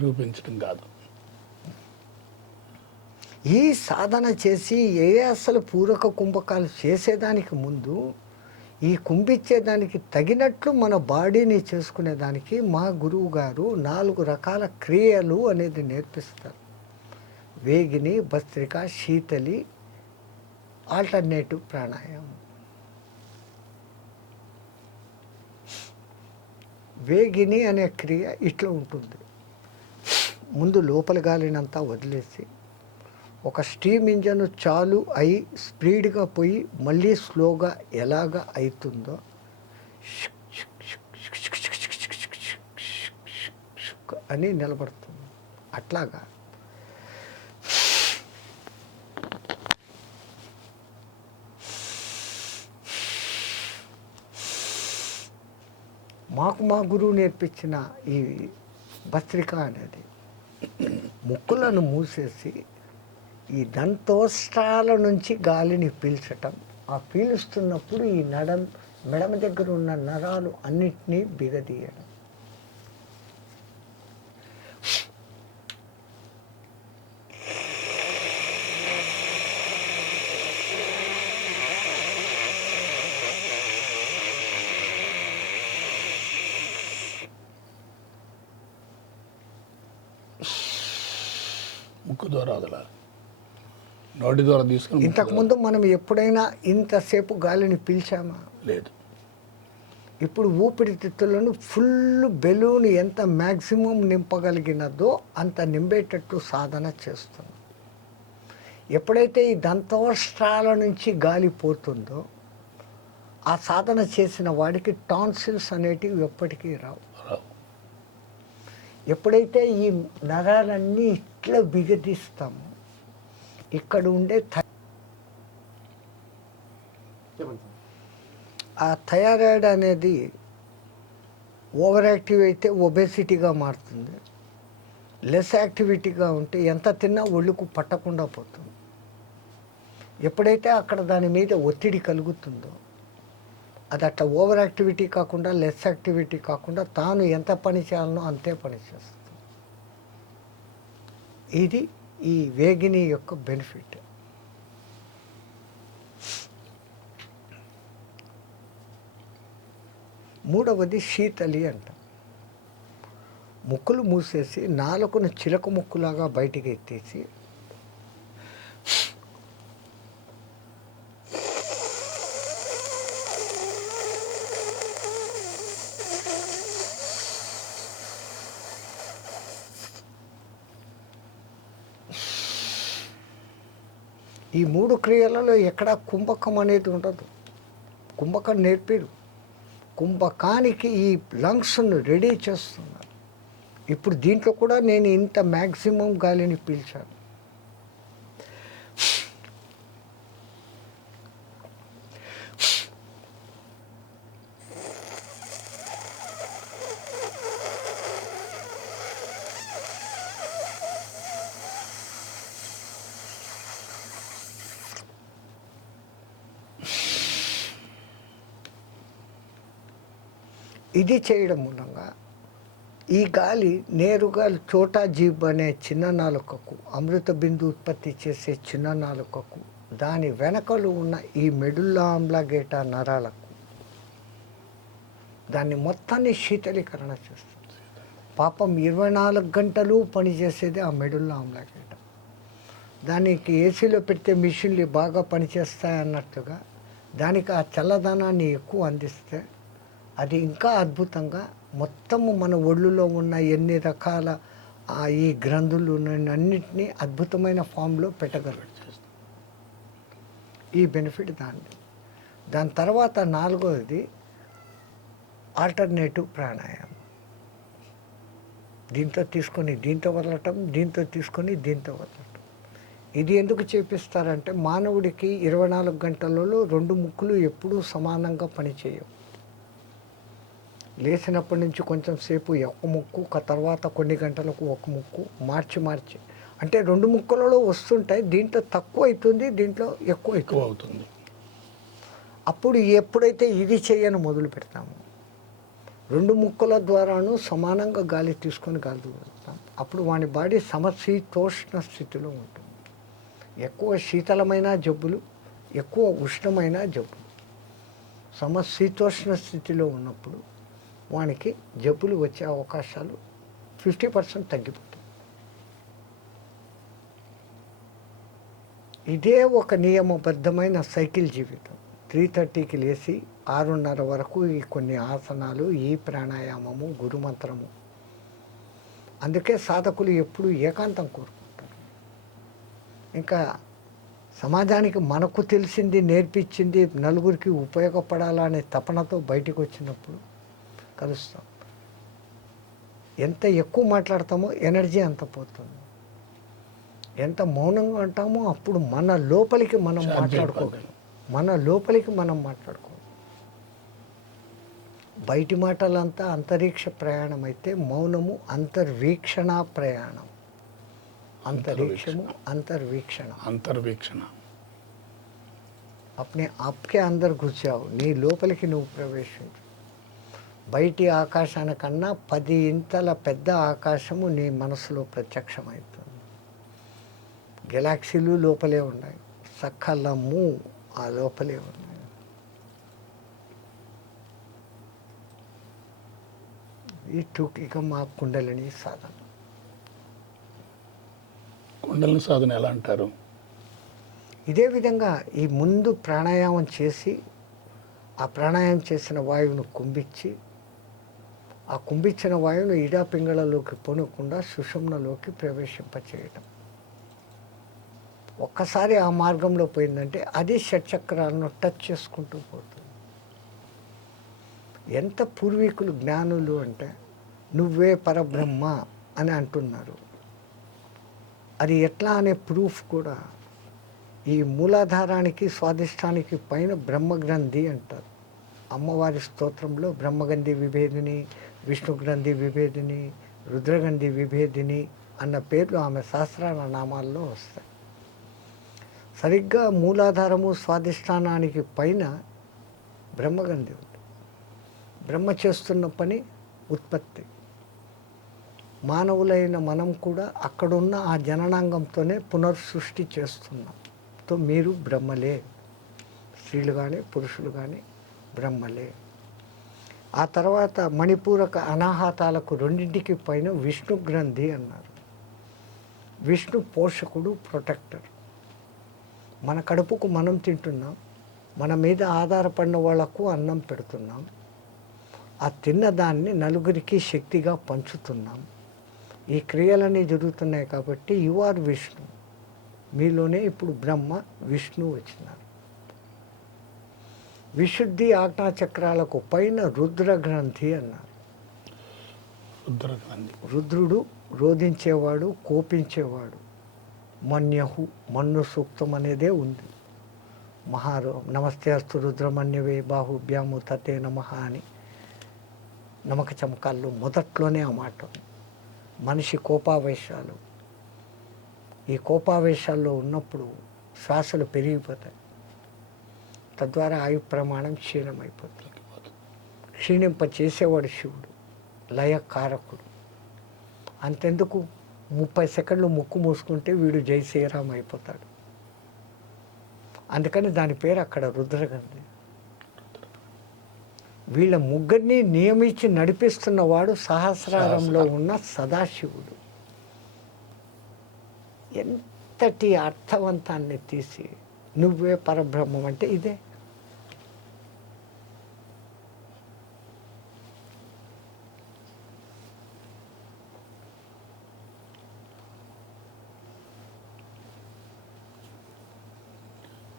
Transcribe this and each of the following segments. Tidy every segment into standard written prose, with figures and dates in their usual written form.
నిరూపించడం కాదు. ఈ సాధన చేసి అసలు పూరక కుంభకాలు చేసేదానికి ముందు ఈ కుంభించేదానికి తగినట్లు మన బాడీని చేసుకునేదానికి మా గురువు గారు 4 రకాల క్రియలు అనేది నేర్పిస్తారు. వేగిని, భస్త్రిక, శీతలి, ఆల్టర్నేటివ్ ప్రాణాయామం. వేగిని అనే క్రియ ఇట్లా ఉంటుంది. ముందు లోపల గాలినంతా వదిలేసి ఒక స్టీమ్ ఇంజన్ చాలు అయి స్పీడ్గా పోయి మళ్ళీ స్లోగా ఎలాగ అవుతుందో అని నిలబడుతుంది. అట్లాగా మాకు మా గురువు నేర్పించిన ఈ భస్త్రిక అనేది ముక్కులను మూసేసి ఈ దంతోష్ట్రాల నుంచి గాలిని పీల్చటం. ఆ పీలుస్తున్నప్పుడు ఈ మెడమ దగ్గర ఉన్న నరాలు అన్నిటినీ బిగదీయడం. ముక్కు ద్వారా వదలాలి, నోటి ద్వారా తీసుకుని. ఇంతకుముందు మనం ఎప్పుడైనా ఇంతసేపు గాలిని పీల్చామా? లేదు. ఇప్పుడు ఊపిరితిత్తులను ఫుల్ బెలూన్ ఎంత మ్యాక్సిమం నింపగలిగినదో అంత నింపేటట్టు సాధన చేస్తున్నాం. ఎప్పుడైతే ఈ దంతోష్ట్రాల నుంచి గాలి పోతుందో ఆ సాధన చేసిన వాడికి టాన్సిల్స్ అనేటివి ఎప్పటికీ రావు. ఎప్పుడైతే ఈ నరాలన్నీ ఇట్లా బిగదీస్తామో ఇక్కడ ఉండే ఆ థైరాయిడ్ అనేది ఓవర్ యాక్టివ్ అయితే ఒబేసిటీగా మారుతుంది. లెస్ యాక్టివిటీగా ఉంటే ఎంత తిన్నా ఒళ్ళుకు పట్టకుండా పోతుంది. ఎప్పుడైతే అక్కడ దాని మీద ఒత్తిడి కలుగుతుందో అది అట్లా ఓవర్ యాక్టివిటీ కాకుండా లెస్ యాక్టివిటీ కాకుండా తాను ఎంత పని చేయాలనో అంతే పని చేస్తుంది. ఇది ఈ వేగిని యొక్క బెనిఫిట్. మూడవది శీతలి అంట. ముక్కులు మూసేసి నాలుకను చిలక ముక్కులాగా బయటికి ఎత్తేసి ఈ 3 క్రియలలో ఎక్కడా కుంభకం అనేది ఉండదు. కుంభకం నేర్పిరు. కుంభకానికి ఈ లంగ్స్ను రెడీ చేస్తున్నారు. ఇప్పుడు దీంట్లో కూడా నేను ఇంత మ్యాక్సిమం గాలిని పీల్చాను. ఇది చేయడం మూలంగా ఈ గాలి నేరుగా చోటా జీబ్ అనే చిన్న నాలుకకు, అమృత బిందు ఉత్పత్తి చేసే చిన్న నాలుకకు, దాని వెనకలు ఉన్న ఈ మెడుల్లా ఆమ్లాగేటా నరాలకు దాన్ని మొత్తాన్ని శీతలీకరణ చేస్తుంది. పాపం 24 గంటలు పనిచేసేది ఆ మెడుల్లా ఆమ్లాగేటా. దానికి ఏసీలో పెడితే మిషన్లు బాగా పనిచేస్తాయన్నట్టుగా దానికి ఆ చల్లదనాన్ని ఎక్కువ అందిస్తే అది ఇంకా అద్భుతంగా మొత్తము మన ఒళ్ళులో ఉన్న ఎన్ని రకాల ఈ గ్రంథులు అన్నింటినీ అద్భుతమైన ఫామ్లో పెట్టగలడు. ఈ బెనిఫిట్ దాని తర్వాత 4వది ఆల్టర్నేటివ్ ప్రాణాయామం. దీంతో తీసుకొని దీంతో వదలటం, దీంతో తీసుకొని దీంతో వదలటం. ఇది ఎందుకు చేపిస్తారంటే మానవుడికి 24 గంటలలో 2 ముక్కులు ఎప్పుడూ సమానంగా పనిచేయవు. లేచినప్పటి నుంచి కొంచెం సేపు ఒక ముక్కు, తర్వాత కొన్ని గంటలకు ఒక ముక్కు మార్చి అంటే 2 ముక్కులలో వస్తుంటాయి. దీంట్లో తక్కువ అవుతుంది, దీంట్లో ఎక్కువ అవుతుంది. అప్పుడు ఎప్పుడైతే ఇది చేయను మొదలు పెడతామో 2 ముక్కుల ద్వారాను సమానంగా గాలి తీసుకొని గాలి వదులుతాం. అప్పుడు వాని బాడీ సమశీతోష్ణ స్థితిలో ఉంటుంది. ఎక్కువ శీతలమైన జబ్బులు, ఎక్కువ ఉష్ణమైన జబ్బులు. సమశీతోష్ణ స్థితిలో ఉన్నప్పుడు వానికి జబ్బులు వచ్చే అవకాశాలు 50% తగ్గిపోతాయి. ఇదే ఒక నియమబద్ధమైన సైకిల్ జీవితం. 3:30కి లేచి 6:30 వరకు ఈ కొన్ని ఆసనాలు, ఈ ప్రాణాయామము, గురుమంత్రము. అందుకే సాధకులు ఎప్పుడు ఏకాంతం కోరుకుంటారు. ఇంకా సమాజానికి మనకు తెలిసింది నేర్పించింది నలుగురికి ఉపయోగపడాలనే తపనతో బయటికి వచ్చినప్పుడు కలుస్తాం. ఎంత ఎక్కువ మాట్లాడతామో ఎనర్జీ అంత పోతుంది. ఎంత మౌనంగా అంటామో అప్పుడు మన లోపలికి మనం మాట్లాడుకోగలం. మన లోపలికి మనం మాట్లాడుకోగలం. బయటి మాటలంతా అంతరిక్ష ప్రయాణం అయితే మౌనము అంతర్వీక్షణ ప్రయాణం. అంతరిక్షము అంతర్వీక్షణ. అప్నే ఆప్కే అందరు కూర్చావు, నీ లోపలికి నువ్వు ప్రవేశించు. బయటి ఆకాశానికన్నా 10 ఇంతల పెద్ద ఆకాశము నీ మనసులో ప్రత్యక్షమవుతుంది. గెలాక్సీలు లోపలే ఉన్నాయి, సకలము ఆ లోపలే ఉన్నాయి. ఈ ఇక మా కుండలిని సాధన. కుండలిని సాధన ఎలా అంటారు? ఇదే విధంగా ఈ ముందు ప్రాణాయామం చేసి ఆ ప్రాణాయామం చేసిన వాయువును కుంభించి ఆ కుంభించిన వాయువును ఇడా పింగళలోకి పోనకుండా సుషుమ్నలోకి ప్రవేశింపచేయటం. ఒక్కసారి ఆ మార్గంలో పోయిందంటే అది షట్చక్రాలను టచ్ చేసుకుంటూ పోతుంది. ఎంత పూర్వీకులు జ్ఞానులు అంటే నువ్వే పరబ్రహ్మ అని అంటున్నారు. అది ఎట్లా అనే ప్రూఫ్ కూడా ఈ మూలాధారానికి స్వాదిష్టానికి పైన బ్రహ్మగ్రంథి అంటారు. అమ్మవారి స్తోత్రంలో బ్రహ్మగంధి విభేదిని, విష్ణుగ్రంథి విభేదిని, రుద్రగంధి విభేదిని అన్న పేర్లు ఆమె సహస్రాల నామాల్లో వస్తాయి. సరిగ్గా మూలాధారము స్వాదిష్టానానికి పైన బ్రహ్మగంధి ఉంది. బ్రహ్మ చేస్తున్న పని ఉత్పత్తి. మానవులైన మనం కూడా అక్కడున్న ఆ జననాంగంతోనే పునర్సృష్టి చేస్తున్నాం. తో మీరు బ్రహ్మలే, స్త్రీలు కానీ పురుషులు కానీ బ్రహ్మలే. ఆ తర్వాత మణిపూరక అనాహతాలకు రెండింటికి పైన విష్ణు గ్రంథి అన్నారు. విష్ణు పోషకుడు, ప్రొటెక్టర్. మన కడుపుకు మనం తింటున్నాం, మన మీద ఆధారపడిన వాళ్లకు అన్నం పెడుతున్నాం. ఆ తిన్నదాన్ని నలుగురికి శక్తిగా పంచుతున్నాం. ఈ క్రియలన్నీ జరుగుతున్నాయి కాబట్టి యు ఆర్ విష్ణు. మీలోనే ఇప్పుడు బ్రహ్మ విష్ణు వచ్చినారు. విశుద్ధి ఆజ్ఞాచక్రాలకు పైన రుద్రగ్రంథి అన్నారు. రుద్రుడు రోధించేవాడు, కోపించేవాడు. మన్యహు, మన్ను సూక్తం అనేదే ఉంది. నమస్తే అస్తు రుద్రమన్యవే బాహుభ్యాము తతే నమః అని నమక చమకాల్లో మొదట్లోనే ఆ మాట. మనిషి కోపావేశాలు, ఈ కోపావేశాల్లో ఉన్నప్పుడు శ్వాసలు పెరిగిపోతాయి. తద్వారా ఆయు ప్రమాణం క్షీణమైపోతుంది. క్షీణింప చేసేవాడు శివుడు, లయకారకుడు. అంతెందుకు 30 సెకండ్లు ముక్కు మూసుకుంటే వీడు జై శ్రీరామ్ అయిపోతాడు. అందుకని దాని పేరు అక్కడ రుద్రగంధి. వీళ్ళ ముగ్గురిని నియమించి నడిపిస్తున్నవాడు సహస్రారంలో ఉన్న సదాశివుడు. ఎంతటి అర్థవంతాన్ని తీసి నువ్వే పరబ్రహ్మం అంటే ఇదే.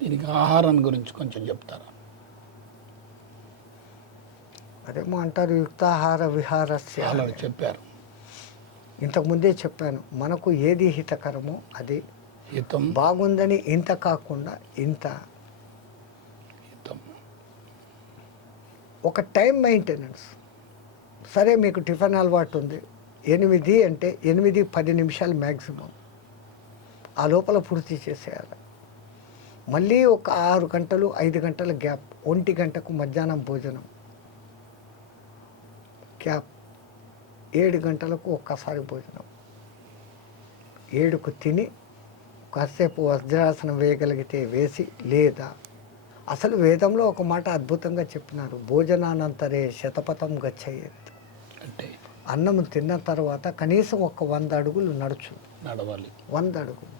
దీనికి ఆహారాన్ని గురించి కొంచెం చెప్తారా? అదేమో అంటారు యుక్తాహార విహారస్య. ఆల్రెడీ చెప్పారు, ఇంతకుముందే చెప్పాను. మనకు ఏది హితకరమో అది హితం. బాగుందని ఇంత కాకుండా ఇంత. హితం ఒక టైం మెయింటెనెన్స్. సరే మీకు టిఫిన్ అలవాటు ఉంది, 8 అంటే 8-10 నిమిషాలు మ్యాక్సిమం ఆ లోపల పూర్తి చేసేయాలి. మళ్ళీ ఒక 6 గంటలు 5 గంటల గ్యాప్. 1 గంటకు మధ్యాహ్నం భోజనం గ్యాప్. 7 గంటలకు ఒక్కసారి భోజనం. 7కు తిని కాసేపు వజ్రాసనం వేయగలిగితే వేసి, లేదా అసలు వేదంలో ఒక మాట అద్భుతంగా చెప్పినారు, భోజనానంతరే శతపథం గచ్చయ్యేది. అంటే అన్నం తిన్న తర్వాత కనీసం ఒక 100 అడుగులు నడవాలి. 100 అడుగులు.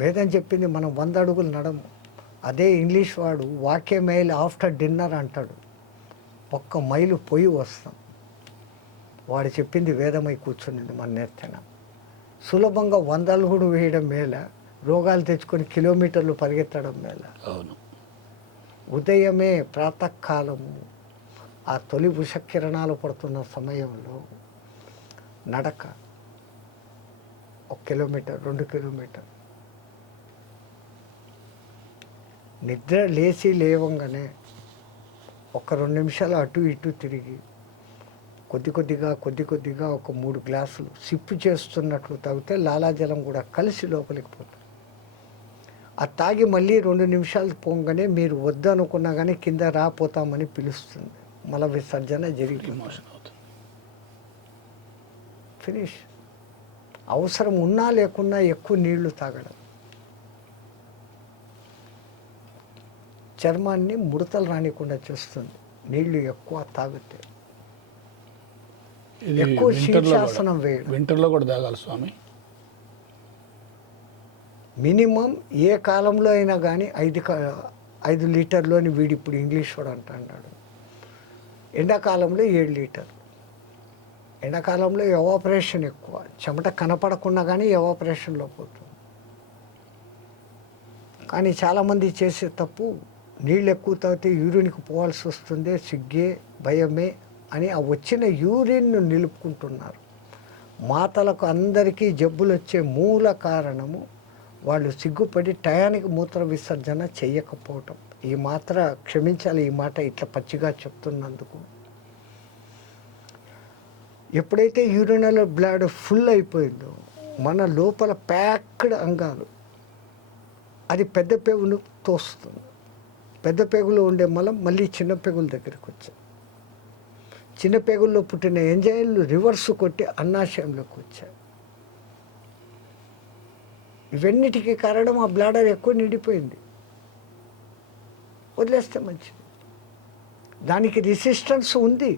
వేదం చెప్పింది మనం 100 అడుగులు నడము. అదే ఇంగ్లీష్ వాడు వాక్య మైల్ ఆఫ్టర్ డిన్నర్ అంటాడు, 1 మైలు పోయి వస్తాం. వాడు చెప్పింది వేదమై కూర్చునింది మన నెత్తన. సులభంగా 100 అడుగులు వేయడం మేల, రోగాలు తెచ్చుకొని కిలోమీటర్లు పరిగెత్తడం మేల. అవును. ఉదయమే ప్రాతకాలము ఆ తొలి ఉషకిరణాలు పడుతున్న సమయంలో నడక 1 కిలోమీటర్ 2 కిలోమీటర్. నిద్ర లేవంగానే ఒక 2 నిమిషాలు అటు ఇటు తిరిగి కొద్ది కొద్దిగా ఒక 3 గ్లాసులు సిప్పు చేస్తున్నట్లు తాగితే లాలాజలం కూడా కలిసి లోపలికి పోతుంది. అది తాగి మళ్ళీ 2 నిమిషాలు పోగానే మీరు వద్దనుకున్నా కానీ కింద రాపోతామని పిలుస్తుంది. మల విసర్జన జరిగిపోతుంది. ఫినిష్. అవసరం ఉన్నా లేకున్నా ఎక్కువ నీళ్లు తాగడం. చర్మాన్ని ముడతలు రానికుండా చేస్తుంది నీళ్లు ఎక్కువ తాగితే. ఎక్కువ శీర్షాసనం వేయడం. వింటర్లో కూడా తాగాలి స్వామి. మినిమం ఏ కాలంలో అయినా కానీ 5 లీటర్లోని వీడి ఇప్పుడు ఇంగ్లీష్ వాడు అంటున్నాడు. ఎండాకాలంలో 7 లీటర్లు. ఎండాకాలంలో ఎవాపరేషన్ ఎక్కువ, చెమట కనపడకుండా కానీ ఎవాపరేషన్లో పోతుంది. కానీ చాలామంది చేసే తప్పు, నీళ్ళు ఎక్కువ తాగితే యూరిన్కి పోవాల్సి వస్తుంది, సిగ్గే భయమే అని ఆ వచ్చిన యూరిన్ను నిలుపుకుంటున్నారు. మాతలకు అందరికీ జబ్బులు వచ్చే మూల కారణము వాళ్ళు సిగ్గుపడి టయానికి మూత్ర విసర్జన చేయకపోవటం. ఈ మాత్ర క్షమించాలి, ఈ మాట ఇట్లా పచ్చిగా చెప్తున్నందుకు. ఎప్పుడైతే యూరినల్ బ్లాడ్ ఫుల్ అయిపోయిందో మన లోపల ప్యాక్డ్ అంగాలు అది పెద్ద పేగును తోస్తుంది. పెద్ద పేగులో ఉండే మలం మళ్ళీ చిన్న పేగుల దగ్గరికి వచ్చాయి. చిన్న పేగుల్లో పుట్టిన ఎంజైమ్లు రివర్స్ కొట్టి అన్నాశయంలోకి వచ్చాయి. ఇవన్నిటికీ కారణం ఆ బ్లాడర్ ఎక్కువ నిండిపోయింది. వదిలేస్తే మంచిది. దానికి రెసిస్టెన్స్ ఉంది.